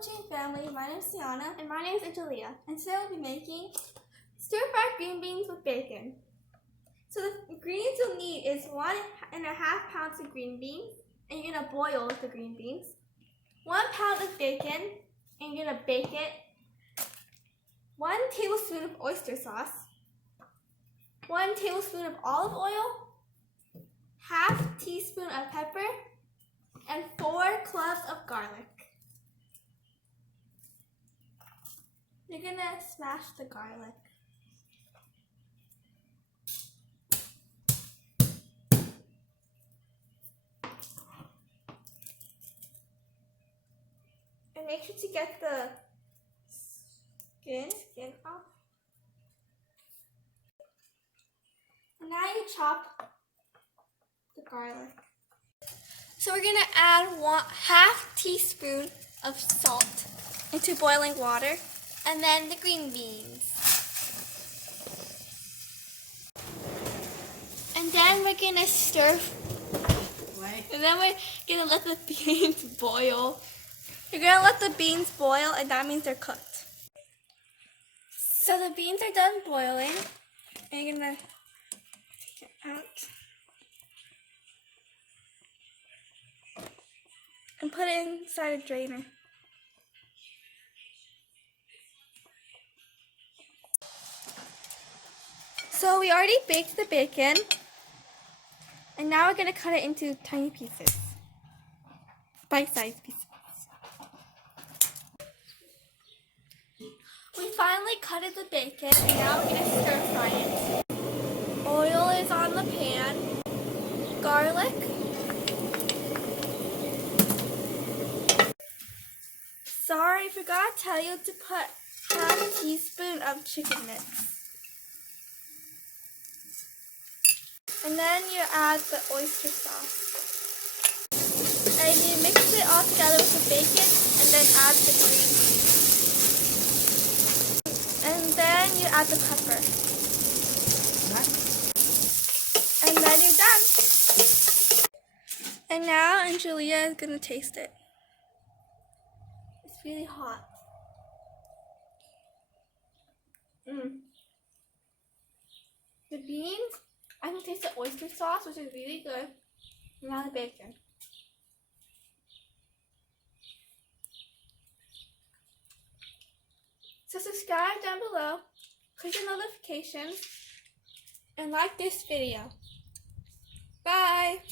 Chain family, my name is Sienna, And my name is Angelia. and today we'll be making stir-fried green beans with bacon. So the ingredients you'll need is 1.5 pounds of green beans, and you're gonna boil the green beans. 1 pound of bacon, and you're gonna bake it. 1 tablespoon of oyster sauce. 1 tablespoon of olive oil. Half teaspoon of pepper, and 4 cloves of garlic. You're gonna smash the garlic. And make sure to get the skin off. Now you chop the garlic. So we're gonna add half teaspoon of salt into boiling water, and then the green beans. And then we're gonna stir. And then we're gonna let the beans boil. You're gonna let the beans boil, and that means they're cooked. So the beans are done boiling, and you're gonna take it out and put it inside a drainer. So we already baked the bacon, and now we're gonna cut it into tiny pieces, bite-sized pieces. We finally cutted the bacon, and now we're gonna stir fry it. Oil is on the pan, garlic, sorry, I forgot to tell you to put half a teaspoon of chicken mix. And then you add the oyster sauce. And you mix it all together with the bacon, and then add the green beans. And then you add the pepper. And then you're done. And now Angelia is going to taste it. It's really hot. The beans, I can taste the oyster sauce, which is really good. And now the bacon. So subscribe down below, click the notifications, and like this video. Bye!